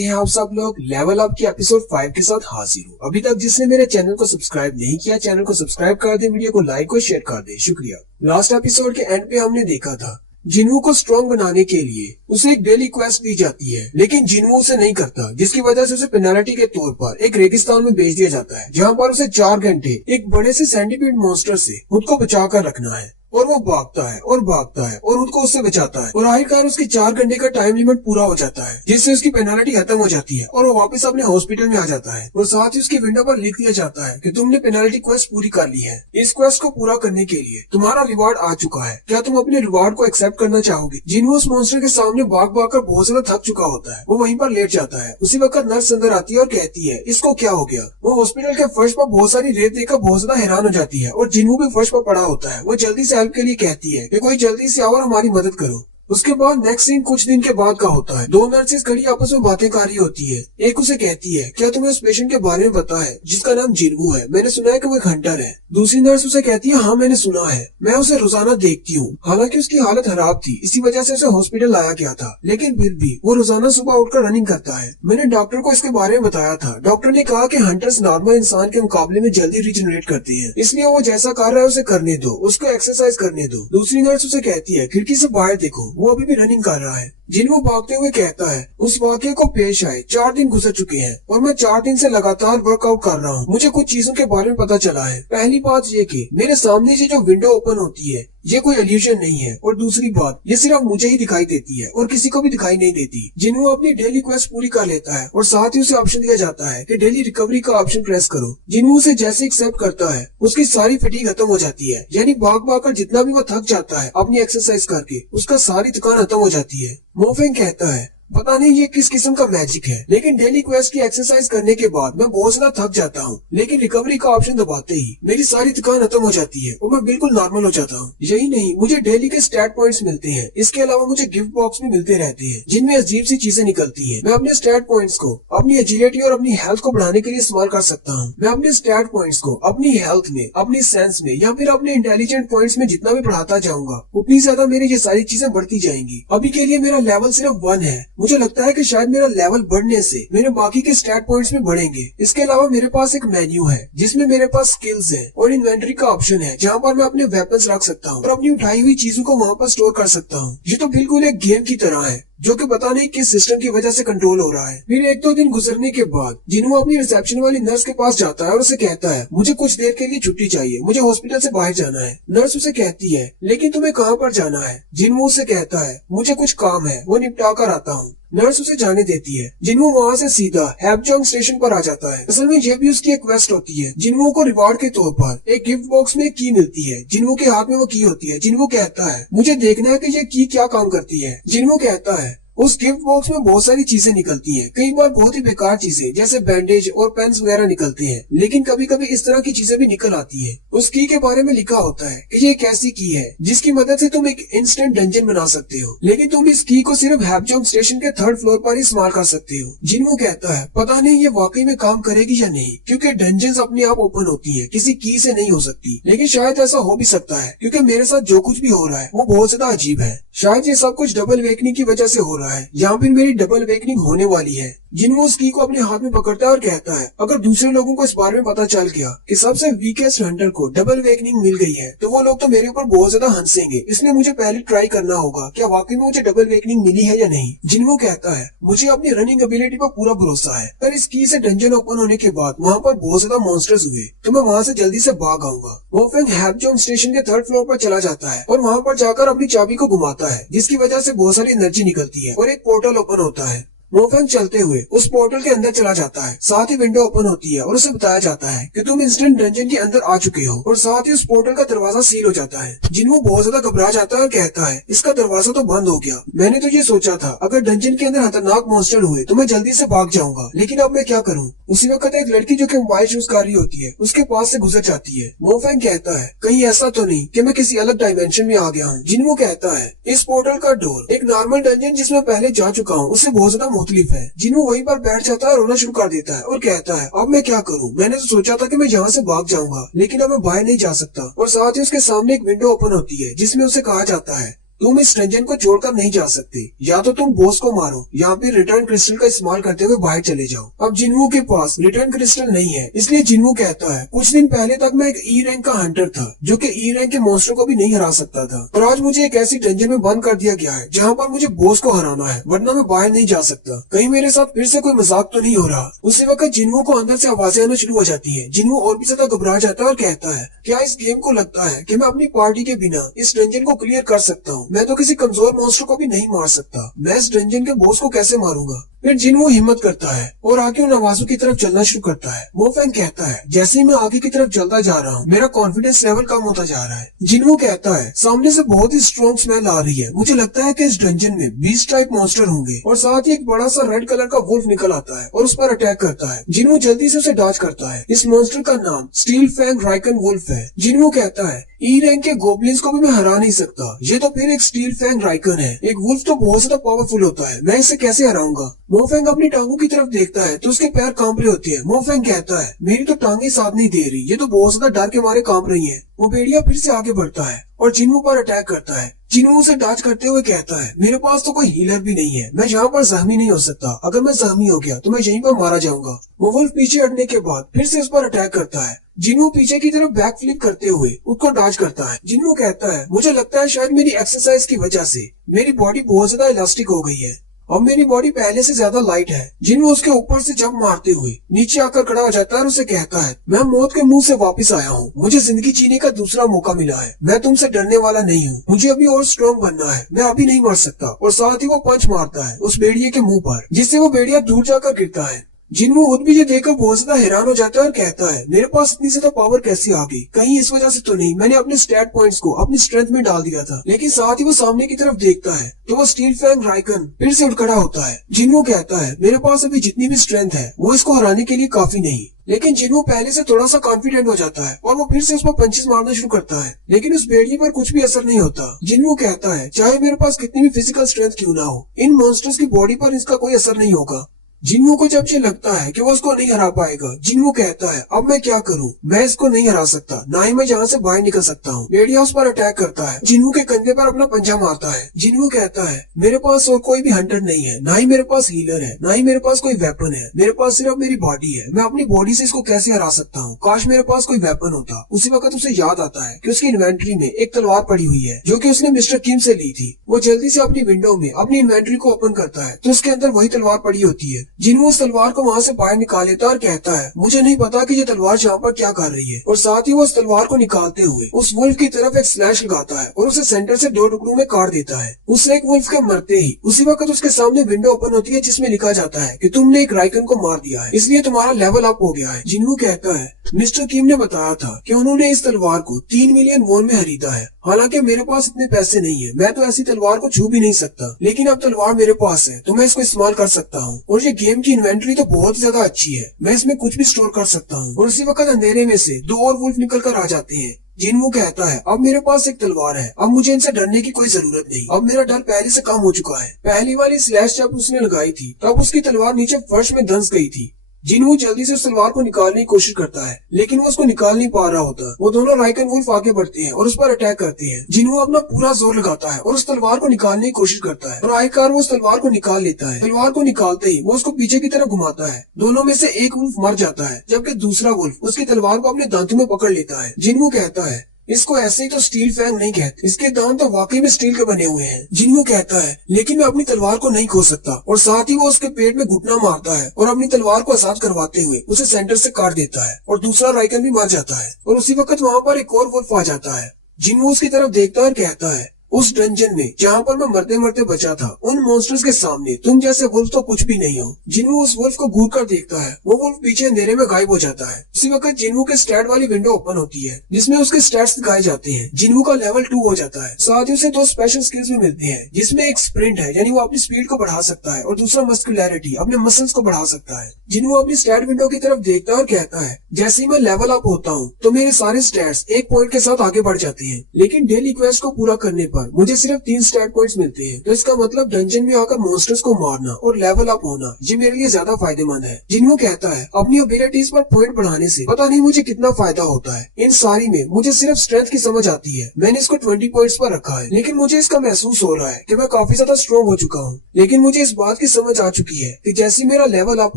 हैं आप सब लोग लेवल अप के एपिसोड 5 के साथ हाजिर हूँ। अभी तक जिसने मेरे चैनल को सब्सक्राइब नहीं किया, चैनल को सब्सक्राइब कर दे, वीडियो को लाइक और शेयर कर दे, शुक्रिया। लास्ट एपिसोड के एंड पे हमने देखा था जिन्वू को स्ट्रॉन्ग बनाने के लिए उसे एक डेली क्वेस्ट दी जाती है, लेकिन जिन्वू उसे नहीं करता, जिसकी वजह से उसे पेनाल्टी के तौर पर एक रेगिस्तान में भेज दिया जाता है, जहाँ पर उसे 4 घंटे एक बड़े से सेंटीपीड मॉन्स्टर से खुद को बचा कर रखना है। और वो भागता है और भागता है और उनको उससे बचाता है और आखिरकार उसके 4 घंटे का टाइम लिमिट पूरा हो जाता है, जिससे उसकी पेनाल्टी खत्म हो जाती है और वो वापस अपने हॉस्पिटल में आ जाता है। और साथ ही उसकी विंडो पर लिख दिया जाता है कि तुमने पेनाल्टी क्वेस्ट पूरी कर ली है। इस क्वेस्ट को पूरा करने के लिए तुम्हारा रिवार्ड आ चुका है, क्या तुम अपने रिवार्ड को एक्सेप्ट करना चाहोगे? जिन्वू उस मॉन्स्टर के सामने भाग भाग कर बहुत ज्यादा थक चुका होता है, वो वहीं पर लेट जाता है। उसी वक्त नर्स अंदर आती है और कहती है इसको क्या हो गया। वो हॉस्पिटल के फर्श पर बहुत सारी रेत देखकर बहुत ज्यादा हैरान हो जाती है और जिन्वू भी फर्श पर पड़ा होता है। वो जल्दी से हेल्प के लिए कहती है कि कोई जल्दी से आओ और हमारी मदद करो। उसके बाद नेक्स्ट सीन कुछ दिन के बाद का होता है। 2 नर्सेस खड़ी आपस में बातें कर रही होती है। एक उसे कहती है क्या तुम्हें उस पेशेंट के बारे में पता है जिसका नाम जिन्वू है? मैंने सुना है कि वो एक हंटर है। दूसरी नर्स उसे कहती है हाँ मैंने सुना है, मैं उसे रोजाना देखती हूँ। हालांकि उसकी हालत खराब थी, इसी वजह से उसे हॉस्पिटल लाया गया था, लेकिन फिर भी वो रोजाना सुबह उठकर रनिंग करता है। मैंने डॉक्टर को इसके बारे में बताया था। डॉक्टर ने कहा कि हंटर्स नॉर्मल इंसान के मुकाबले में जल्दी रिजनरेट करते हैं, इसलिए वो जैसा कर रहा है उसे करने दो, उसको एक्सरसाइज करने दो। दूसरी नर्स उसे कहती है खिड़की से बाहर देखो, वो अभी भी रनिंग कर रहा है। जिन्वू भागते हुए कहता है उस वाकये को पेश आए 4 दिन गुजर चुके हैं और मैं 4 दिन से लगातार वर्कआउट कर रहा हूँ। मुझे कुछ चीजों के बारे में पता चला है। पहली बात ये कि मेरे सामने से जो विंडो ओपन होती है ये कोई इल्यूजन नहीं है, और दूसरी बात ये सिर्फ मुझे ही दिखाई देती है और किसी को भी दिखाई नहीं देती। जिन्वू अपनी डेली क्वेस्ट पूरी कर लेता है और साथ ही उसे ऑप्शन दिया जाता है कि डेली रिकवरी का ऑप्शन प्रेस करो। जिन्वू उसे जैसे एक्सेप्ट करता है उसकी सारी फटीग खत्म हो जाती है, यानी भाग भाग कर जितना भी वो थक जाता है अपनी एक्सरसाइज करके उसका सारी थकान खत्म हो जाती है। मोफेंग कहता है पता नहीं ये किस किस्म का मैजिक है, लेकिन डेली क्वेस्ट की एक्सरसाइज करने के बाद मैं बहुत ज्यादा थक जाता हूँ, लेकिन रिकवरी का ऑप्शन दबाते ही मेरी सारी थकान खत्म हो जाती है और मैं बिल्कुल नॉर्मल हो जाता हूँ। यही नहीं, मुझे डेली के स्टैट पॉइंट्स मिलते हैं। इसके अलावा मुझे गिफ्ट बॉक्स भी मिलते रहते हैं जिनमें अजीब सी चीजें निकलती है। मैं अपने स्टैट पॉइंट्स को अपनी एजिलिटी और अपनी हेल्थ को बढ़ाने के लिए इस्तेमाल कर सकता हूँ। मैं अपने स्टैट पॉइंट्स को अपनी हेल्थ में, अपनी सेंस में या फिर अपने इंटेलिजेंट पॉइंट्स में जितना भी बढ़ाता जाऊंगा उतनी ज्यादा मेरी ये सारी चीजें बढ़ती जाएंगी। अभी के लिए मेरा लेवल सिर्फ 1 है। मुझे लगता है कि शायद मेरा लेवल बढ़ने से मेरे बाकी के स्टैट पॉइंट्स में बढ़ेंगे। इसके अलावा मेरे पास एक मेन्यू है जिसमें मेरे पास स्किल्स है और इन्वेंटरी का ऑप्शन है, जहाँ पर मैं अपने वेपन्स रख सकता हूँ और अपनी उठाई हुई चीजों को वहाँ पर स्टोर कर सकता हूँ। ये तो बिल्कुल एक गेम की तरह है जो कि पता नहीं किस सिस्टम की वजह से कंट्रोल हो रहा है। फिर 1-2 दिन गुजरने के बाद जिन्वू अपनी रिसेप्शन वाली नर्स के पास जाता है और उसे कहता है मुझे कुछ देर के लिए छुट्टी चाहिए, मुझे हॉस्पिटल से बाहर जाना है। नर्स उसे कहती है लेकिन तुम्हें कहाँ पर जाना है? जिन्वू उसे कहता है मुझे कुछ काम है, वो निपटा कर आता हूँ। नर्स उसे जाने देती है। जिन्वू वहाँ से सीधा हैपजोंग स्टेशन पर आ जाता है। असल में ये भी उसकी एक क्वेस्ट होती है। जिन्वू को रिवॉर्ड के तौर पर एक गिफ्ट बॉक्स में एक की मिलती है। जिन्वू के हाथ में वो की होती है। जिन्वू कहता है मुझे देखना है कि ये की क्या काम करती है। जिन्वू कहता है उस गिफ्ट बॉक्स में बहुत सारी चीजें निकलती हैं, कई बार बहुत ही बेकार चीजें जैसे बैंडेज और पेन्स वगैरह निकलते हैं, लेकिन कभी कभी इस तरह की चीजें भी निकल आती हैं। उस की के बारे में लिखा होता है कि ये एक ऐसी की है जिसकी मदद से तुम एक इंस्टेंट डंजन बना सकते हो, लेकिन तुम इस की को सिर्फ हैपजोंग स्टेशन के 3rd फ्लोर पर ही इस्तेमाल कर सकते हो। जिन्वू कहता है पता नहीं ये वाकई में काम करेगी या नहीं, क्योंकि डंजन्स अपने आप ओपन होती है, किसी की से नहीं हो सकती। लेकिन शायद ऐसा हो भी सकता है क्योंकि मेरे साथ जो कुछ भी हो रहा है वो बहुत ज्यादा अजीब है। शायद ये सब कुछ डबल वेकनिंग की वजह से हो रहा है, यहाँ पर मेरी डबल वेकनिंग होने वाली है। जिन्वू उस की को अपने हाथ में पकड़ता है और कहता है अगर दूसरे लोगों को इस बारे में पता चल गया कि सबसे वीकेस्ट हंटर को डबल वेकनिंग मिल गई है तो वो लोग तो मेरे ऊपर बहुत ज्यादा हंसेंगे, इसलिए मुझे पहले ट्राई करना होगा क्या वाकई में मुझे डबल वेकनिंग मिली है या नहीं। जिन्वू कहता है मुझे अपनी रनिंग एबिलिटी पर पूरा भरोसा है, पर इस की से डंजन ओपन होने के बाद वहाँ पर बहुत ज्यादा मॉन्स्टर्स हुए तो मैं वहाँ से जल्दी से भाग आऊंगा। मोफेंग हैपजोंग स्टेशन के 3rd फ्लोर पर चला जाता है और वहाँ पर जाकर अपनी चाबी को घुमाता है, जिसकी वजह से बहुत सारी एनर्जी निकलती है और एक पोर्टल ओपन होता है। मोफेंग चलते हुए उस पोर्टल के अंदर चला जाता है। साथ ही विंडो ओपन होती है और उसे बताया जाता है कि तुम इंस्टेंट डंजन के अंदर आ चुके हो, और साथ ही उस पोर्टल का दरवाजा सील हो जाता है। जिन्वू बहुत ज्यादा घबरा जाता है और कहता है इसका दरवाजा तो बंद हो गया। मैंने तो ये सोचा था अगर डंजन के अंदर खतरनाक मॉन्स्टर हुए तो मैं जल्दी से भाग जाऊंगा, लेकिन अब मैं क्या करूँ। उसी वक्त एक लड़की जो कि मोबाइल यूज कर रही होती है उसके पास से गुजर जाती है। मोफेंग कहता है कहीं ऐसा तो नहीं कि मैं किसी अलग डायमेंशन में आ गया हूँ। जिन्वू कहता है इस पोर्टल का डोर एक नॉर्मल डंजन जिसमें पहले जा चुका हूँ उससे बहुत ज्यादा मुख्तलिफ है। जिन्वू वहीं पर बैठ जाता है, रोना शुरू कर देता है और कहता है अब मैं क्या करूँ, मैंने तो सोचा था कि मैं यहाँ से भाग जाऊंगा, लेकिन अब मैं बाहर नहीं जा सकता। और साथ ही उसके सामने एक विंडो ओपन होती है जिसमें उसे कहा जाता है तुम इस डंजन को छोड़कर नहीं जा सकते, या तो तुम बॉस को मारो या फिर रिटर्न क्रिस्टल का इस्तेमाल करते हुए बाहर चले जाओ। अब जिन्वू के पास रिटर्न क्रिस्टल नहीं है, इसलिए जिन्वू कहता है कुछ दिन पहले तक मैं एक ई रैंक का हंटर था जो कि ई रैंक के मॉन्स्टर को भी नहीं हरा सकता था, और आज मुझे एक ऐसी डंजन में बंद कर दिया गया है जहाँ पर मुझे बॉस को हराना है, वरना मैं बाहर नहीं जा सकता। कहीं मेरे साथ फिर से कोई मजाक तो नहीं हो रहा। उसी वक्त जिन्वू को अंदर से आवाजें आना शुरू हो जाती है। जिन्वू और भी ज्यादा घबरा जाता है और कहता है, क्या इस गेम को लगता है कि मैं अपनी पार्टी के बिना इस डंजन को क्लियर कर सकता हूँ? मैं तो किसी कमजोर मॉन्स्टर को भी नहीं मार सकता, मैं इस डंजन के बॉस को कैसे मारूंगा? फिर जिन्वू हिम्मत करता है और आगे उन आवाजों की तरफ चलना शुरू करता है। मोफेंग कहता है, जैसे ही मैं आगे की तरफ चलता जा रहा हूँ मेरा कॉन्फिडेंस लेवल कम होता जा रहा है। जिन्वू कहता है, सामने से बहुत ही स्ट्रॉन्ग स्मेल आ रही है, मुझे लगता है कि इस डंजन में 20 टाइप मॉन्स्टर होंगे। और साथ ही एक बड़ा सा रेड कलर का वुल्फ निकल आता है और उस पर अटैक करता है। जिन्वू जल्दी से उसे डॉज करता है। इस मॉन्स्टर का नाम स्टील फैंग राइकन वुल्फ है। जिन्वू कहता है, ई रैंक के गोब्लिन्स को भी मैं हरा नहीं सकता, ये तो फिर एक स्टील फैंग राइकन है। एक वुल्फ तो बहुत ज्यादा पावरफुल होता है, मैं इसे कैसे हराऊंगा? मोफेंग अपनी टांगों की तरफ देखता है तो उसके पैर कांप रहे होते हैं। मोफेंग कहता है, मेरी तो टांगे साथ नहीं दे रही, ये तो बहुत ज्यादा डर के मारे कांप रही हैं। वो भेड़िया फिर से आगे बढ़ता है और जिन्वू पर अटैक करता है। जिन्वू उसे डॉज करते हुए कहता है, मेरे पास तो कोई हीलर भी नहीं है, मैं यहाँ पर जख्मी नहीं हो सकता, अगर मैं जख्मी हो गया तो मैं यहीं पर मारा जाऊंगा। वो वुल्फ पीछे हटने के बाद फिर से उस पर अटैक करता है। जिन्वू पीछे की तरफ बैक फ्लिप करते हुए उसको डॉज करता है। जिन्वू कहता है, मुझे लगता है शायद मेरी एक्सरसाइज की वजह से मेरी बॉडी बहुत ज्यादा इलास्टिक हो गई है, अब मेरी बॉडी पहले से ज्यादा लाइट है। जिन्वू उसके ऊपर से जंप मारते हुए नीचे आकर खड़ा हो जाता है और उसे कहता है, मैं मौत के मुंह से वापस आया हूँ, मुझे जिंदगी जीने का दूसरा मौका मिला है, मैं तुमसे डरने वाला नहीं हूँ, मुझे अभी और स्ट्रॉन्ग बनना है, मैं अभी नहीं मर सकता। और साथ ही वो पंच मारता है उस भेड़िए के मुंह पर, जिससे वो भेड़िया दूर जाकर गिरता है। जिन्वू खुद भी ये देखकर बहुत ज्यादा हैरान हो जाता है और कहता है, मेरे पास इतनी ज्यादा पावर कैसे आ गई? कहीं इस वजह से तो नहीं, मैंने अपने स्टैट पॉइंट्स को अपनी स्ट्रेंथ में डाल दिया था। लेकिन साथ ही वो सामने की तरफ देखता है तो वो स्टील फैंग राइकन फिर से उठ खड़ा होता है। जिन्वू कहता है, मेरे पास अभी जितनी भी स्ट्रेंथ है वो इसको हराने के लिए काफी नहीं। लेकिन जिन्वू पहले से थोड़ा सा कॉन्फिडेंट हो जाता है और वो फिर से उस पर पंचेस मारना शुरू करता है, लेकिन उस भेड़िए पर कुछ भी असर नहीं होता। जिन्वू कहता है, चाहे मेरे पास कितनी भी फिजिकल स्ट्रेंथ क्यों ना हो, इन मॉन्स्टर्स की बॉडी पर इसका कोई असर नहीं होगा। जिन्वू को जब ये लगता है कि वो उसको नहीं हरा पाएगा, जिन्वू कहता है, अब मैं क्या करूं? मैं इसको नहीं हरा सकता, ना ही मैं यहाँ से बाहर निकल सकता हूँ। भेड़िया उस पर अटैक करता है, जिन्वू के कंधे पर अपना पंजा मारता है। जिन्वू कहता है, मेरे पास और कोई भी हंटर नहीं है, ना ही मेरे पास हीलर है, ना ही मेरे पास कोई वेपन है, मेरे पास सिर्फ मेरी बॉडी है, मैं अपनी बॉडी से इसको कैसे हरा सकता हूँ? काश मेरे पास कोई वेपन होता। उसी वक्त उसे याद आता है कि उसकी इन्वेंट्री में एक तलवार पड़ी हुई है जो कि उसने मिस्टर किम से ली थी। वो जल्दी से अपनी विंडो में अपनी इन्वेंट्री को ओपन करता है तो उसके अंदर वही तलवार पड़ी होती है। जिन्वू उस तलवार को वहाँ से बाहर निकाल लेता है और कहता है, मुझे नहीं पता कि ये तलवार यहाँ पर क्या कर रही है। और साथ ही वो उस तलवार को निकालते हुए उस वुल्फ की तरफ एक स्लैश लगाता है और उसे सेंटर से 2 टुकड़ों में काट देता है। उस एक वुल्फ के मरते ही उसी वक्त उसके सामने विंडो ओपन होती है जिसमें लिखा जाता है कि तुमने एक राइकन को मार दिया है, इसलिए तुम्हारा लेवल अप हो गया है। जिन्वू कहता है, मिस्टर किम ने बताया था कि उन्होंने इस तलवार को 3 मिलियन वॉन में खरीदा है, हालांकि मेरे पास इतने पैसे नहीं है, मैं तो ऐसी तलवार को छू भी नहीं सकता, लेकिन अब तलवार मेरे पास है तो मैं इसको इस्तेमाल कर सकता हूँ। और ये गेम की इन्वेंट्री तो बहुत ज्यादा अच्छी है, मैं इसमें कुछ भी स्टोर कर सकता हूँ। और उसी वक्त अंधेरे में से 2 और वुल्फ निकल कर आ जाते हैं। जिन्वू कहता है, अब मेरे पास एक तलवार है, अब मुझे इनसे डरने की कोई जरूरत नहीं, अब मेरा डर पहले से कम हो चुका है। पहली वाली स्लैश जब उसने लगाई थी तब उसकी तलवार नीचे फर्श में धंस गई थी। जिन्वू जल्दी से उस तलवार को निकालने की कोशिश करता है, लेकिन वो उसको निकाल नहीं पा रहा होता। वो दोनों राइकन वुल्फ आगे बढ़ते हैं और उस पर अटैक करते हैं। जिन्वू अपना पूरा जोर लगाता है और उस तलवार को निकालने की कोशिश करता है और आखिरकार वो उस तलवार को निकाल लेता है। तलवार को निकालते ही वो उसको पीछे की तरफ घुमाता है। दोनों में से एक वुल्फ मर जाता है, जबकि दूसरा वुल्फ उसकी तलवार को अपने दांतों में पकड़ लेता है। जिन्वू कहता है, इसको ऐसे ही तो स्टील फैंग नहीं कहते, इसके दांत तो वाकई में स्टील के बने हुए हैं। जिन्वू कहता है, लेकिन मैं अपनी तलवार को नहीं खो सकता। और साथ ही वो उसके पेट में घुटना मारता है और अपनी तलवार को आजाद करवाते हुए उसे सेंटर से काट देता है और दूसरा राइकन भी मर जाता है। और उसी वक्त वहाँ पर एक और वुल्फ आ जाता है। जिन्वू उसकी तरफ देखता है और कहता है, उस डंजन में जहाँ पर मैं मरते मरते बचा था, उन मॉन्स्टर्स के सामने तुम जैसे वुल्फ तो कुछ भी नहीं हो। जिन्वू उस वुल्फ को घूर कर देखता है, वो वुल्फ पीछे अंधेरे में गायब हो जाता है। उसी वक्त जिन्वू के स्टैट वाली विंडो ओपन होती है जिसमें उसके स्टैट्स दिखाए जाते हैं। जिन्वू का लेवल 2 हो जाता है। साथ ही उसे 2 स्पेशल स्किल्स भी मिलते हैं, जिसमें एक स्प्रिंट है, यानी वो अपनी स्पीड को बढ़ा सकता है, और दूसरा मस्कुलैरिटी, अपने मसल्स को बढ़ा सकता है। जिन्वू अपनी स्टैट विंडो की तरफ देखता है और कहता है, जैसे ही मैं लेवल अप होता हूँ तो मेरे सारे स्टैट्स 1 पॉइंट के साथ आगे बढ़ जाते हैं, लेकिन डेली क्वेस्ट को पूरा करने पर मुझे सिर्फ 3 स्टैट पॉइंट्स मिलते हैं, तो इसका मतलब डंजन में आकर मॉन्स्टर्स को मारना और लेवल अप होना ये मेरे लिए ज्यादा फायदेमंद है। जिन्हों कहता है अपनी एबिलिटीज पर पॉइंट बढ़ाने से पता नहीं मुझे कितना फायदा होता है। इन सारी में मुझे सिर्फ स्ट्रेंथ की समझ आती है। मैंने इसको 20 पॉइंट्स पर रखा है, लेकिन मुझे इसका महसूस हो रहा है कि मैं काफी ज्यादा स्ट्रॉन्ग हो चुका हूँ। लेकिन मुझे इस बात की समझ आ चुकी है कि जैसे मेरा लेवल अप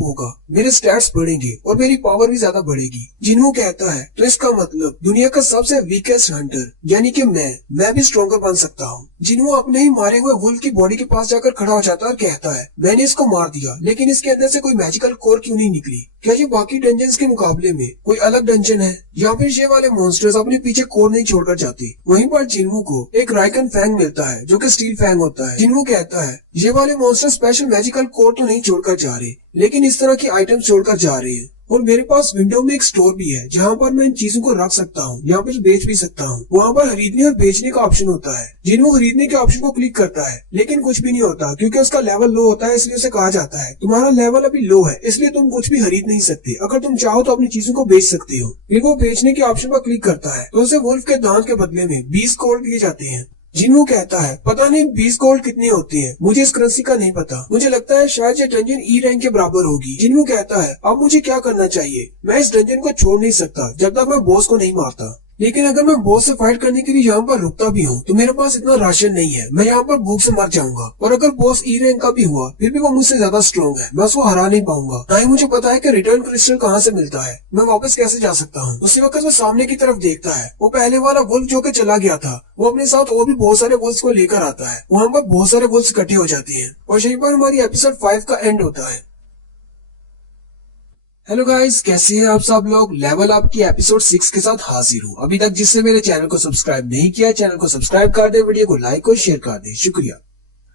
होगा मेरे स्टैट्स बढ़ेंगे और मेरी पावर भी ज्यादा बढ़ेगी। जिन्हों कहता है तो इसका मतलब दुनिया का सबसे वीकेस्ट हंटर यानी कि मैं भी स्ट्रॉन्गर बन सकता हूँ। जिन्हों अपने ही मारे हुए वुल्फ की बॉडी के पास जाकर खड़ा हो जाता है और कहता है मैंने इसको मार दिया, लेकिन इसके अंदर से कोई मैजिकल कोर क्यों नहीं निकली? क्या ये बाकी डंजन्स के मुकाबले में कोई अलग डंजन है, या फिर ये वाले मॉन्स्टर्स अपने पीछे कोर नहीं छोड़कर जाते? वहीं पर जिन्हों को एक राइकन फैंग मिलता है जो कि स्टील फैंग होता है। जिन्हों कहता है ये वाले मॉन्स्टर स्पेशल मैजिकल कोर तो नहीं छोड़कर जा रहे, लेकिन इस तरह की आइटम छोड़कर जा रहे हैं। और मेरे पास विंडो में एक स्टोर भी है जहाँ पर मैं इन चीजों को रख सकता हूँ या फिर बेच भी सकता हूँ। वहाँ पर खरीदने और बेचने का ऑप्शन होता है। जिन्हों खरीदने के ऑप्शन को क्लिक करता है, लेकिन कुछ भी नहीं होता क्योंकि उसका लेवल लो होता है, इसलिए उसे कहा जाता है तुम्हारा लेवल अभी लो है, इसलिए तुम कुछ भी खरीद नहीं सकते। अगर तुम चाहो तो अपनी चीजों को बेच सकते हो। फिर वो बेचने के ऑप्शन पर क्लिक करता है तो उसे वुल्फ के दांत के बदले में 20 गोल्ड दिए जाते हैं। जिन्हों कहता है पता नहीं 20 गोल्ड कितने होते हैं, मुझे इस करेंसी का नहीं पता। मुझे लगता है शायद ये डंजन ई रैंक के बराबर होगी। जिन्हों कहता है अब मुझे क्या करना चाहिए? मैं इस डंजन को छोड़ नहीं सकता जब तक मैं बॉस को नहीं मारता। लेकिन अगर मैं बॉस से फाइट करने के लिए यहाँ पर रुकता भी हूँ तो मेरे पास इतना राशन नहीं है, मैं यहाँ पर भूख से मर जाऊंगा। और अगर बॉस ई रैंक का भी हुआ फिर भी वो मुझसे ज्यादा स्ट्रॉन्ग है, मैं उसको हरा नहीं पाऊंगा। ना ही मुझे पता है कि रिटर्न क्रिस्टल कहाँ से मिलता है, मैं वापस कैसे जा सकता हूँ। उसी वक्त वो सामने की तरफ देखता है, वो पहले वाला वुल्फ जो कि चला गया था वो अपने साथ और भी बहुत सारे वुल्फ्स को लेकर आता है। वहाँ पर बहुत सारे वुल्फ्स इकट्ठे हो जाते हैं और यहीं पर हमारी एपिसोड 5 का एंड होता है। हेलो गाइस, कैसे हैं आप सब लोग? लेवल अप की एपिसोड 6 के साथ हाजिर हूँ। अभी तक जिसने मेरे चैनल को सब्सक्राइब नहीं किया, चैनल को सब्सक्राइब कर दे, वीडियो को लाइक और शेयर कर दे, शुक्रिया।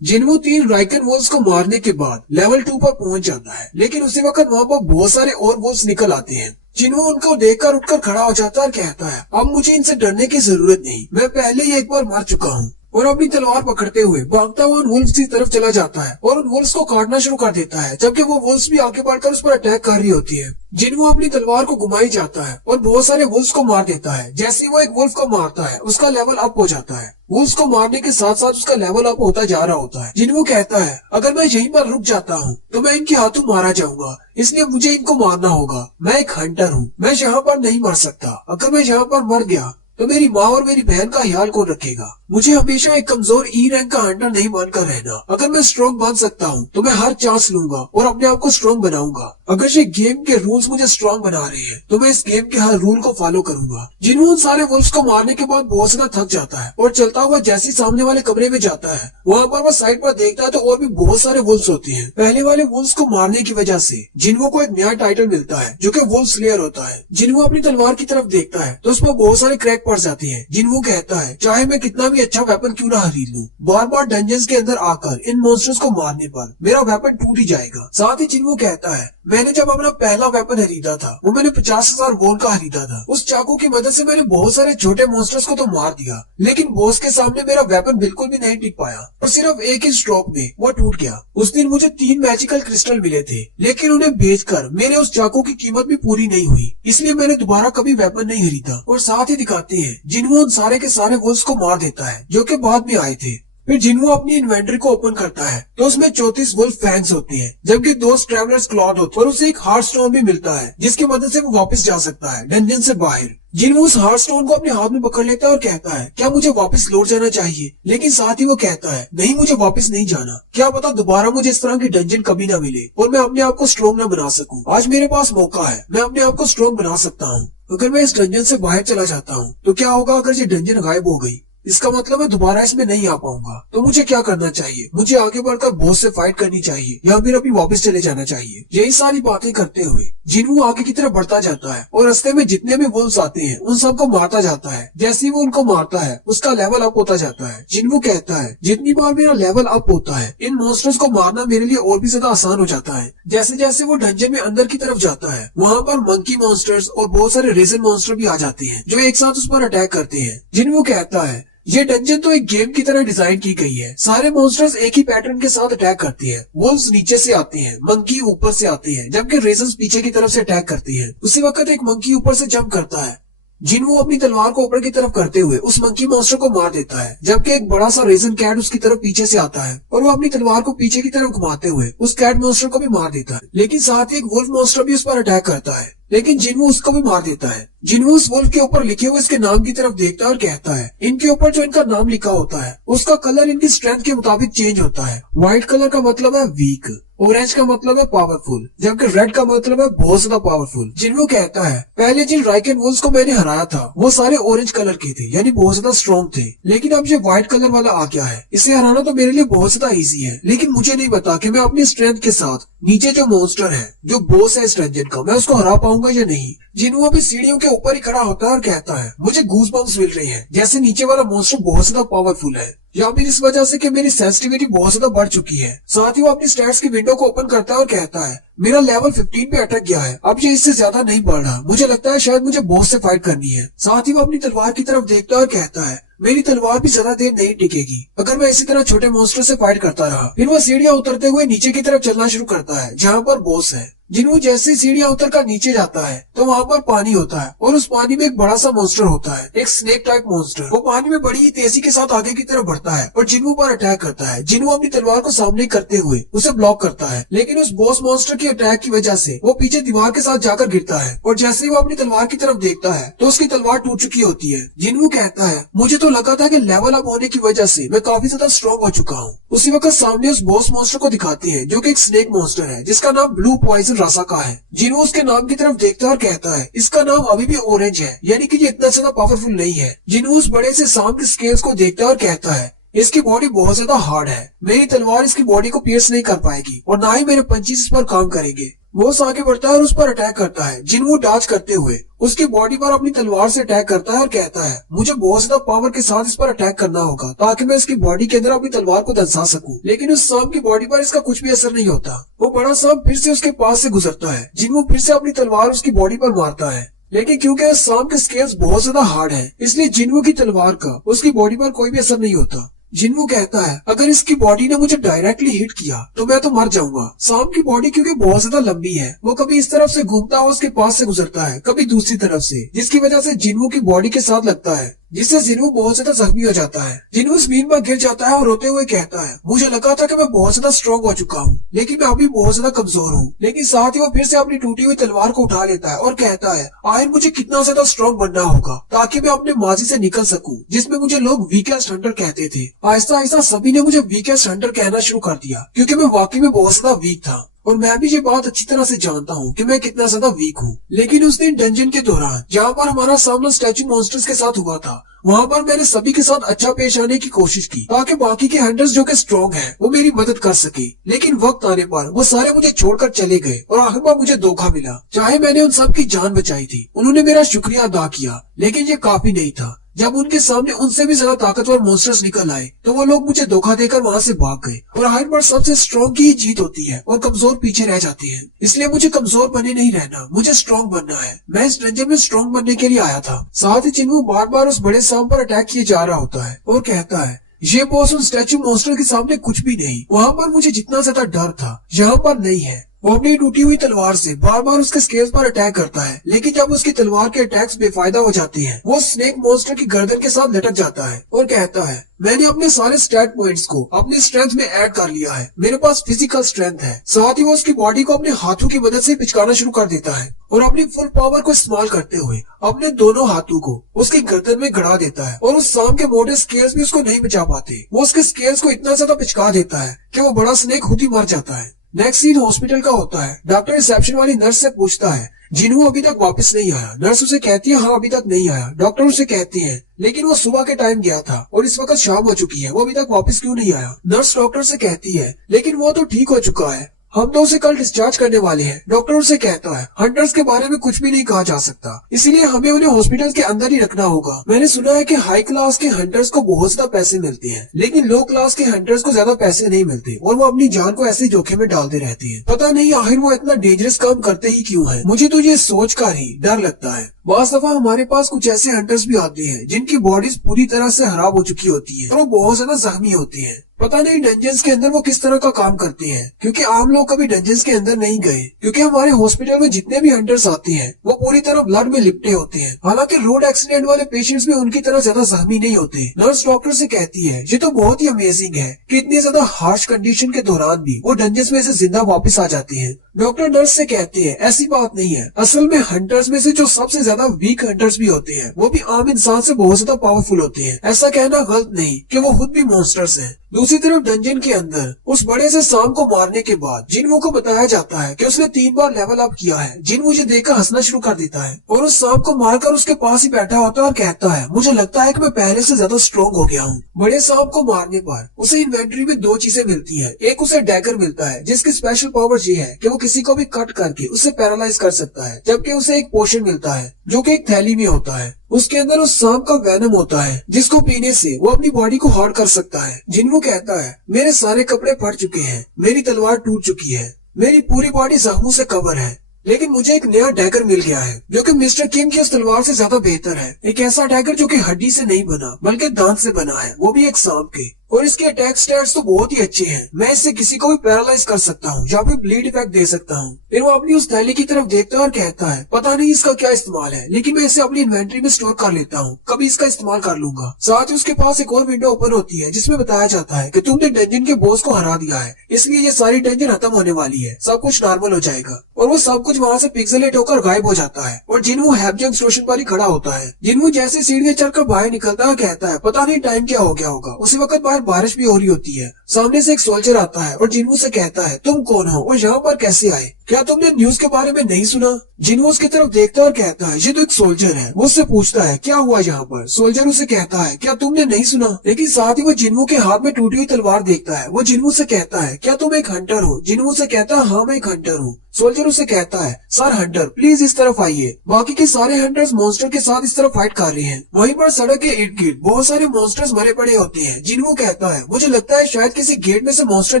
जिन्हों 3 राइकन वुल्फ्स को मारने के बाद लेवल 2 पर पहुंच जाता है, लेकिन उसी वक्त वहाँ पर बहुत सारे और वुल्फ्स निकल आते हैं। जिन्हों उनको देखकर उठकर खड़ा हो जाता है और कहता है अब मुझे इनसे डरने की जरूरत नहीं, मैं पहले ही एक बार मर चुका हूँ। और अपनी तलवार पकड़ते हुए भागता हुआ उन वुल्फ्स की तरफ चला जाता है और उन वुल्फ्स को काटना शुरू कर देता है, जबकि वो वुल्फ्स भी आगे बढ़कर उस पर अटैक कर रही होती है। जिन्हों अपनी तलवार को घुमाई जाता है और बहुत सारे वुल्फ्स को मार देता है। जैसे ही वो एक वुल्फ को मारता है उसका लेवल अप हो जाता है। वुल्फ्स को मारने के साथ साथ उसका लेवल अप होता जा रहा होता है। जिन्हों कहता है अगर मैं यहीं पर रुक जाता हूँ तो मैं इनके हाथों मारा जाऊंगा, इसलिए मुझे इनको मारना होगा। मैं एक हंटर हूँ, मैं यहाँ पर नहीं मर सकता। अगर मैं यहाँ पर मर गया तो मेरी माँ और मेरी बहन का ख्याल कौन रखेगा? मुझे हमेशा एक कमजोर ई रैंक का हंटर नहीं मानकर रहना। अगर मैं स्ट्रॉन्ग बन सकता हूँ तो मैं हर चांस लूंगा और अपने आप को स्ट्रॉन्ग बनाऊंगा। अगर ये गेम के रूल्स मुझे स्ट्रॉन्ग बना रहे हैं तो मैं इस गेम के हर रूल को फॉलो करूंगा। जिन्हों सारे वुल्फ्स को मारने के बाद बहुत ज्यादा थक जाता है और चलता हुआ जैसे सामने वाले कमरे में जाता है, वहाँ पर वो साइड पर देखता है तो और भी बहुत सारे वुल्फ्स होते हैं। पहले वाले वुल्फ्स को मारने की वजह से जिन्हों को एक नया टाइटल मिलता है जो कि वुल्फ स्लेयर होता है। जिन्हों अपनी तलवार की तरफ देखता है तो उसमें बहुत सारे क्रैक पड़ जाते हैं। जिन्हों कहता है चाहे मैं कितना भी अच्छा वेपन क्यों ना खरीद लूं, बार बार डंजन्स के अंदर आकर इन मॉन्स्टर्स को मारने पर मेरा वेपन टूट ही जाएगा। साथ ही जिन्हों कहता है मैंने जब अपना पहला वेपन खरीदा था वो मैंने 50,000 गोल्ड का खरीदा था। उस चाकू की मदद से मैंने बहुत सारे छोटे मॉन्स्टर्स को तो मार दिया, लेकिन बॉस के सामने मेरा वेपन बिल्कुल भी नहीं टिक पाया और सिर्फ एक ही स्ट्रोक में वो टूट गया। उस दिन मुझे 3 मैजिकल क्रिस्टल मिले थे, लेकिन उन्हें बेचकर मेरे उस चाकू की कीमत भी पूरी नहीं हुई, इसलिए मैंने दोबारा कभी वेपन नहीं खरीदा। और साथ ही दिखाते हैं जिन्हों उन सारे के सारे वुल्फ्स को मार देता है जो कि बाद में आए थे। फिर जिन्हों अपनी इन्वेंटरी को ओपन करता है तो उसमें 34 वुल्फ फैंग्स होते हैं, जबकि 2 ट्रैवलर्स क्लॉथ होते हैं और उसे एक हार्ट स्टोन भी मिलता है जिसकी मदद से वो वापस जा सकता है डंजन से बाहर। जिन्हों उस हार्ट स्टोन को अपने हाथ में पकड़ लेता है और कहता है क्या मुझे वापस लौट जाना चाहिए, लेकिन साथ ही वो कहता है नहीं, मुझे वापस नहीं जाना। क्या पता दोबारा मुझे इस तरह की डंजन कभी ना मिले और मैं अपने आप को स्ट्रॉन्ग ना बना सकूं। आज मेरे पास मौका है, मैं अपने आप को स्ट्रॉन्ग बना सकता हूँ। अगर मैं इस डंजन से बाहर चला जाता हूँ तो क्या होगा अगर ये डंजन गायब हो गई? इसका मतलब मैं दोबारा इसमें नहीं आ पाऊंगा। तो मुझे क्या करना चाहिए? मुझे आगे बढ़कर बॉस से फाइट करनी चाहिए या फिर अभी वापस चले जाना चाहिए? यही सारी बातें करते हुए जिन्हों आगे की तरफ बढ़ता जाता है और रास्ते में जितने भी वुल्फ्स आते हैं उन सबको मारता जाता है। जैसे ही वो उनको मारता है उसका लेवल अप होता जाता है। जिन्हों कहता है जितनी बार मेरा लेवल अप होता है इन मॉन्स्टर्स को मारना मेरे लिए और भी ज्यादा आसान हो जाता है। जैसे जैसे वो डंजन में अंदर की तरफ जाता है वहाँ पर मंकी मॉन्स्टर्स और बहुत सारे रेजन मॉन्स्टर भी आ जाते हैं जो एक साथ उस पर अटैक करते हैं। जिन्हों कहता है ये डंजन तो एक गेम की तरह डिजाइन की गई है, सारे मॉन्स्टर्स एक ही पैटर्न के साथ अटैक करते हैं। वुल्फ्स नीचे से आते हैं, मंकी ऊपर से आते हैं, जबकि रेजन्स पीछे की तरफ से अटैक करती है। उसी वक्त एक मंकी ऊपर से जंप करता है जिन्वू अपनी तलवार को ऊपर की तरफ करते हुए उस मंकी मॉन्स्टर को मार देता है, जबकि एक बड़ा सा रेजन कैट उसकी तरफ पीछे से आता है और वो अपनी तलवार को पीछे की तरफ घुमाते हुए उस कैट मॉन्स्टर को भी मार देता है। लेकिन साथ ही एक वुल्फ मॉन्स्टर भी उस पर अटैक करता है, लेकिन जिन्वू उसको भी मार देता है। जिन्वू उस वुल्फ के ऊपर लिखे हुए इसके नाम की तरफ देखता है और कहता है, इनके ऊपर जो इनका नाम लिखा होता है उसका कलर इनकी स्ट्रेंथ के मुताबिक चेंज होता है। व्हाइट कलर का मतलब है वीक, ऑरेंज का मतलब है पावरफुल, जबकि रेड का मतलब है बहुत ज्यादा पावरफुल। जिन्वू कहता है, पहले जिन राइकन वुल्फ्स को मैंने हराया था वो सारे ऑरेंज कलर के थे, यानी बहुत ज्यादा स्ट्रॉन्ग थे, लेकिन अब ये व्हाइट कलर वाला आ गया है। इसे हराना तो मेरे लिए बहुत ज्यादा इजी है, लेकिन मुझे नहीं पता कि मैं अपनी स्ट्रेंथ के साथ नीचे जो मॉन्स्टर है, जो बॉस है इस डंजन का, मैं उसको हरा पाऊंगा या नहीं। जिन्वू अभी सीढ़ियों के ऊपर ही खड़ा होता है और कहता है, मुझे गूज बम्स मिल रहे हैं, जैसे नीचे वाला मॉन्स्टर बहुत ज्यादा पावरफुल है, या फिर इस वजह से कि मेरी सेंसिटिविटी बहुत ज्यादा बढ़ चुकी है। साथ ही वो अपनी स्टैट्स की विंडो को ओपन करता है और कहता है, मेरा लेवल 15 पे अटक गया है, अब ये इससे ज्यादा नहीं बढ़ रहा, मुझे लगता है शायद मुझे बॉस से फाइट करनी है। साथ ही वो अपनी तलवार की तरफ देखता है और कहता है, मेरी तलवार भी ज्यादा देर नहीं टिकेगी अगर मैं इसी तरह छोटे मॉन्स्टर से फाइट करता रहा। फिर वो सीढ़ियां उतरते हुए नीचे की तरफ चलना शुरू करता है जहाँ पर बॉस है। जिन्वू जैसे ही सीढ़ियां उतर कर नीचे जाता है तो वहाँ पर पानी होता है और उस पानी में एक बड़ा सा मॉन्स्टर होता है, एक स्नेक टाइप मॉन्स्टर। वो पानी में बड़ी ही तेजी के साथ आगे की तरफ बढ़ता है और जिन्वू पर अटैक करता है। जिन्वू अपनी तलवार को सामने करते हुए उसे ब्लॉक करता है, लेकिन उस बॉस मॉन्स्टर की अटैक की वजह से वो पीछे दीवार के साथ जाकर गिरता है और जैसे ही वो अपनी तलवार की तरफ देखता है तो उसकी तलवार टूट चुकी होती है। जिन्वू कहता है, मुझे तो लगा था कि लेवल अप होने की वजह से मैं काफी ज्यादा स्ट्रॉन्ग हो चुका हूँ। उसी वक्त सामने उस बॉस मॉन्स्टर को दिखाते हैं जो कि एक स्नेक मॉन्स्टर है जिसका नाम ब्लू पॉइजन रासा का है। जिन्वू उसके नाम की तरफ देखता है और कहता है, इसका नाम अभी भी ऑरेंज है, यानी कि ये इतना ज्यादा पावरफुल नहीं है। जिन्वू उस बड़े से सांप के स्केल्स को देखता है और कहता है, इसकी बॉडी बहुत ज्यादा हार्ड है, मेरी तलवार इसकी बॉडी को पियर्स नहीं कर पाएगी और ना ही मेरे पंचेस इस पर काम करेंगे। वो आगे बढ़ता है और उस पर अटैक करता है। जिन्वू डॉज करते हुए उसकी बॉडी पर अपनी तलवार से अटैक करता है और कहता है, मुझे बहुत ज्यादा पावर के साथ इस पर अटैक करना होगा ताकि मैं इसकी बॉडी के अंदर अपनी तलवार को दंसा सकूं। लेकिन उस सांप की बॉडी पर इसका कुछ भी असर नहीं होता। वो बड़ा सांप फिर से उसके पास से गुजरता है। जिन्वू फिर से अपनी तलवार उसकी बॉडी पर मारता है, लेकिन क्योंकि उस सांप के स्केल्स बहुत ज्यादा हार्ड है, इसलिए जिन्वू की तलवार का उसकी बॉडी पर कोई भी असर नहीं होता। जिन्वू कहता है, अगर इसकी बॉडी ने मुझे डायरेक्टली हिट किया तो मैं तो मर जाऊंगा। सांप की बॉडी क्योंकि बहुत ज्यादा लंबी है, वो कभी इस तरफ से घूमता हुआ उसके पास से गुजरता है, कभी दूसरी तरफ से, जिसकी वजह से जिन्वू की बॉडी के साथ लगता है, जिससे जिन्वू बहुत ज्यादा जख्मी हो जाता है। जिन्वू जमीन पर गिर जाता है और रोते हुए कहता है, मुझे लगा था कि मैं बहुत ज्यादा स्ट्रॉन्ग हो चुका हूँ, लेकिन मैं अभी बहुत ज्यादा कमजोर हूँ। लेकिन साथ ही वो फिर से अपनी टूटी हुई तलवार को उठा लेता है और कहता है, आखिर मुझे कितना ज्यादा स्ट्रॉन्ग बनना होगा ताकि मैं अपने माजी से निकल सकूं, जिसमें मुझे लोग वीकेस्ट हंटर कहते थे। आहिस्ता आहिस्ता सभी ने मुझे वीकेस्ट हंटर कहना शुरू कर दिया, क्योंकि मैं वाकई में बहुत ज्यादा वीक था और मैं भी ये बात अच्छी तरह से जानता हूँ कि मैं कितना ज्यादा वीक हूँ। लेकिन उस दिन डंजन के दौरान जहाँ पर हमारा सामना स्टैचू मॉन्स्टर्स के साथ हुआ था, वहाँ पर मैंने सभी के साथ अच्छा पेश आने की कोशिश की ताकि बाकी के हंटर्स जो कि स्ट्रॉन्ग हैं वो मेरी मदद कर सके। लेकिन वक्त आने पर वो सारे मुझे छोड़कर चले गए और आखिर में मुझे धोखा मिला। चाहे मैंने उन सब की जान बचाई थी, उन्होंने मेरा शुक्रिया अदा किया, लेकिन ये काफी नहीं था। जब उनके सामने उनसे भी ज्यादा ताकतवर मॉन्स्टर्स निकल आए तो वो लोग मुझे धोखा देकर वहाँ से भाग गए और आखिर बार सबसे स्ट्रॉन्ग की ही जीत होती है और कमजोर पीछे रह जाती है। इसलिए मुझे कमजोर बने नहीं रहना, मुझे स्ट्रॉन्ग बनना है। मैं इस डंजन में स्ट्रॉन्ग बनने के लिए आया था। साथ ही जिन्वू बार बार उस बड़े सांप पर अटैक किए जा रहा होता है और कहता है, ये बॉस उन स्टैचू मॉन्स्टर के सामने कुछ भी नहीं। वहाँ पर मुझे जितना ज्यादा डर था यहाँ पर नहीं है। वो अपनी टूटी हुई तलवार से बार बार उसके स्केल्स पर अटैक करता है, लेकिन जब उसकी तलवार के अटैक्स बेफायदा हो जाते हैं, वो स्नेक मॉन्स्टर की गर्दन के साथ लटक जाता है और कहता है, मैंने अपने सारे स्टैट पॉइंट्स को अपनी स्ट्रेंथ में ऐड कर लिया है, मेरे पास फिजिकल स्ट्रेंथ है। साथ ही वो उसकी बॉडी को अपने हाथों की मदद से पिचकाना शुरू कर देता है और अपनी फुल पावर को इस्तेमाल करते हुए अपने दोनों हाथों को उसकी गर्दन में गड़ा देता है और उस सांप के मोटे स्केल्स भी उसको नहीं बचा पाते। वो उसके स्केल्स को इतना ज्यादा पिचका देता है कि वो बड़ा स्नेक खुद ही मर जाता है। नेक्स्ट सीन हॉस्पिटल का होता है। डॉक्टर रिसेप्शन वाली नर्स से पूछता है, जिन्वू अभी तक वापस नहीं आया। नर्स उसे कहती है, हाँ अभी तक नहीं आया। डॉक्टर उसे कहते हैं, लेकिन वो सुबह के टाइम गया था और इस वक्त शाम हो चुकी है, वो अभी तक वापस क्यों नहीं आया। नर्स डॉक्टर से कहती है, लेकिन वो तो ठीक हो चुका है, हम तो उसे कल डिस्चार्ज करने वाले हैं। डॉक्टर उसे कहता है, हंटर्स के बारे में कुछ भी नहीं कहा जा सकता, इसीलिए हमें उन्हें हॉस्पिटल के अंदर ही रखना होगा। मैंने सुना है कि हाई क्लास के हंटर्स को बहुत ज्यादा पैसे मिलते हैं, लेकिन लो क्लास के हंटर्स को ज्यादा पैसे नहीं मिलते और वो अपनी जान को ऐसे जोखिम में डालते रहते हैं। पता नहीं आखिर वो इतना डेंजरस काम करते ही क्यों है। मुझे तो ये सोच कर ही डर लगता है। बास दफा हमारे पास कुछ ऐसे हंटर्स भी आते हैं जिनकी बॉडीज पूरी तरह से खराब हो चुकी होती है और वो बहुत ज्यादा जख्मी होते हैं। पता नहीं डंजन्स के अंदर वो किस तरह का काम करते हैं, क्योंकि आम लोग कभी डंजन्स के अंदर नहीं गए। क्योंकि हमारे हॉस्पिटल में जितने भी हंटर्स आते हैं वो पूरी तरह ब्लड में लिपटे होते हैं। हालांकि रोड एक्सीडेंट वाले पेशेंट्स भी उनकी तरह ज्यादा जख्मी नहीं होते। नर्स डॉक्टर से कहती है ये तो बहुत ही अमेजिंग है कि इतनी ज्यादा हार्श कंडीशन के दौरान भी वो डंजन्स में से जिंदा वापस आ जाते हैं। डॉक्टर नर्स से कहते हैं ऐसी बात नहीं है, असल में हंटर्स में से जो सबसे ज्यादा वीक हंटर्स भी होते हैं वो भी आम इंसान से बहुत ज्यादा पावरफुल होते हैं। ऐसा कहना गलत नहीं कि वो खुद भी मॉन्स्टर्स हैं। दूसरी तरफ डंजन के अंदर उस बड़े से सांप को मारने के बाद जिन्वो को बताया जाता है कि उसने 3 बार लेवल अप किया है। जिन मुझे देखकर हंसना शुरू कर देता है और उस सांप को मारकर उसके पास ही बैठा होता है और कहता है मुझे लगता है कि मैं पहले से ज्यादा स्ट्रॉन्ग हो गया हूँ। बड़े सांप को मारने पर उसे इन्वेंट्री में 2 चीजें मिलती है। एक उसे डैगर मिलता है जिसकी स्पेशल पावर ये है कि वो किसी को भी कट करके उसे पैरालाइज कर सकता है, जबकि उसे एक पोशन मिलता है जो कि एक थैली में होता है। उसके अंदर उस सांप का वेनम होता है जिसको पीने से वो अपनी बॉडी को हार्ड कर सकता है। जिन्वो कहता है मेरे सारे कपड़े फट चुके हैं, मेरी तलवार टूट चुकी है, मेरी पूरी बॉडी जख्मों से कवर है, लेकिन मुझे एक नया डैगर मिल गया है जो कि मिस्टर किम की उस तलवार से ज्यादा बेहतर है। एक ऐसा डैगर जो कि हड्डी से नहीं बना बल्कि दांत से बना है, वो भी एक सांप के, और इसके अटैक स्टैट्स तो बहुत ही अच्छे हैं। मैं इससे किसी को भी पैरालाइज कर सकता हूँ या फिर ब्लीड इफेक्ट दे सकता हूँ। फिर वो अपनी उस थैली की तरफ देखता है और कहता है पता नहीं इसका क्या इस्तेमाल है, लेकिन मैं इसे अपनी इन्वेंट्री में स्टोर कर लेता हूँ, कभी इसका इस्तेमाल कर लूंगा। साथ ही उसके पास एक और विंडो ओपन होती है जिसमें बताया जाता है कि तुमने डंजन के बॉस को हरा दिया है, इसलिए ये सारी डंजन खत्म होने वाली है, सब कुछ नॉर्मल हो जाएगा। और वो सब कुछ वहाँ से पिक्सेलेट होकर गायब हो जाता है और जिन्वो हैबजंग स्टेशन पर ही खड़ा होता है। जिन्वो जैसे सीढ़ियां चढ़कर बाहर निकलता है कहता है पता नहीं टाइम क्या हो गया होगा। उसी वक्त बाहर बारिश भी हो रही होती है। सामने से एक सोल्जर आता है और जिन्वो से कहता है तुम कौन हो और यहाँ पर कैसे आए, क्या तुमने न्यूज के बारे में नहीं सुना? जिन्वो उसकी तरफ देखता है और कहता है ये तो एक सोल्जर है। वो उससे पूछता है क्या हुआ यहाँ पर? सोल्जर उसे कहता है क्या तुमने नहीं सुना? लेकिन साथ ही वो जिन्वो के हाथ में टूटी हुई तलवार देखता है। वो जिन्वो से कहता है क्या तुम एक हंटर हो? जिन्वो से कहता है हाँ मैं एक हंटर हूँ। सोल्जर उसे कहता है सर हंटर प्लीज इस तरफ आइए। बाकी के सारे हंटर्स मॉन्स्टर के साथ इस तरफ फाइट कर रहे हैं। वहीं पर सड़क के इर्द गिर्द बहुत सारे मॉन्स्टर्स मरे पड़े होते हैं। जिन्वो कहता है मुझे लगता है शायद किसी गेट में से मॉन्स्टर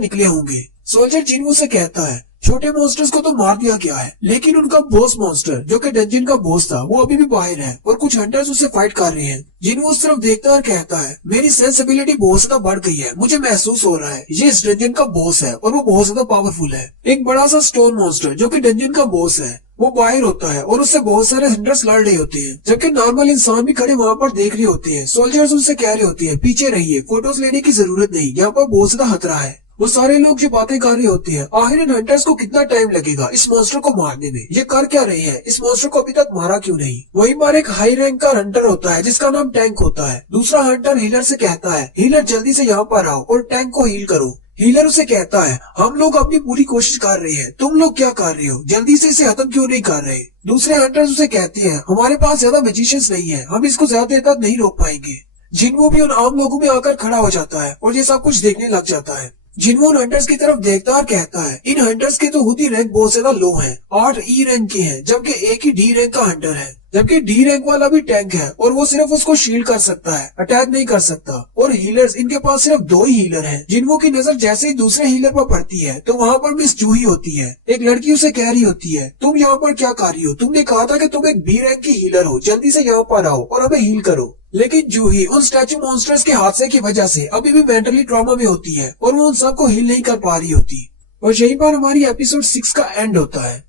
निकले होंगे। सोल्जर जिन्वो से कहता है छोटे मॉन्स्टर्स को तो मार दिया गया है, लेकिन उनका बॉस मॉन्स्टर जो कि डंजन का बॉस था वो अभी भी बाहर है और कुछ हंटर्स उसे फाइट कर रहे हैं। जिन्वो उस तरफ देखता है और कहता है मेरी सेंसिबिलिटी बहुत ज्यादा बढ़ गई है, मुझे महसूस हो रहा है ये इस डंजन का बॉस है और वो बहुत ज्यादा पावरफुल है। एक बड़ा सा स्टोन मॉन्स्टर जो कि डंजन का बॉस है वो बाहर होता है और उससे बहुत सारे हंटर्स लड़ रहे होते हैं, जबकि नॉर्मल इंसान भी खड़े वहाँ पर देख रहे होते हैं। सोल्जर्स उनसे कह रहे होते हैं पीछे रहिए, फोटोज लेने की जरूरत नहीं, यहाँ पर बहुत ज्यादा खतरा है। वो सारे लोग जो बातें कर रहे होते हैं आखिर इन हंटर्स को कितना टाइम लगेगा इस मॉन्स्टर को मारने में, ये कर क्या रहे हैं, इस मॉन्स्टर को अभी तक मारा क्यों नहीं? वहीं पर एक हाई रैंक का हंटर होता है जिसका नाम टैंक होता है। दूसरा हंटर हीलर से कहता है हीलर जल्दी से यहाँ पर आओ और टैंक को हील करो। हीलर उसे कहता है हम लोग अपनी पूरी कोशिश कर रहे हैं, तुम लोग क्या कर रहे हो, जल्दी से इसे खत्म क्यों नहीं कर रहे? दूसरे हंटर्स उसे कहते हैं हमारे पास ज्यादा मैजिशियंस नहीं है, हम इसको ज्यादा देर तक नहीं रोक पाएंगे। जिन्वो भी उन आम लोगों में आकर खड़ा हो जाता है और ये सब कुछ देखने लग जाता है। जिन्वो उन हंटर्स की तरफ देखता और कहता है इन हंटर्स के तो खुद ही रैंक बहुत ज्यादा लो है, 8 ई रैंक के हैं, जबकि एक ही डी रैंक का हंटर है, जबकि डी रैंक वाला भी टैंक है और वो सिर्फ उसको शील्ड कर सकता है, अटैक नहीं कर सकता। और हीलर्स इनके पास सिर्फ 2 ही हीलर हैं। जिन्वो की नजर जैसे ही दूसरे हीलर पर पड़ती है तो वहाँ पर मिस जूही होती है। एक लड़की उसे कह रही होती है तुम यहाँ पर क्या कर रही हो, तुमने कहा था कि तुम एक बी रैंक की हीलर हो, जल्दी से यहाँ पर आओ और हमें हील करो। लेकिन जूही उन स्टैचू मॉन्स्टर्स के हादसे की वजह से अभी भी मेंटली ट्रॉमा में होती है और वो उन सबको हील नहीं कर पा रही होती। और यहीं पर हमारी एपिसोड 6 का एंड होता है।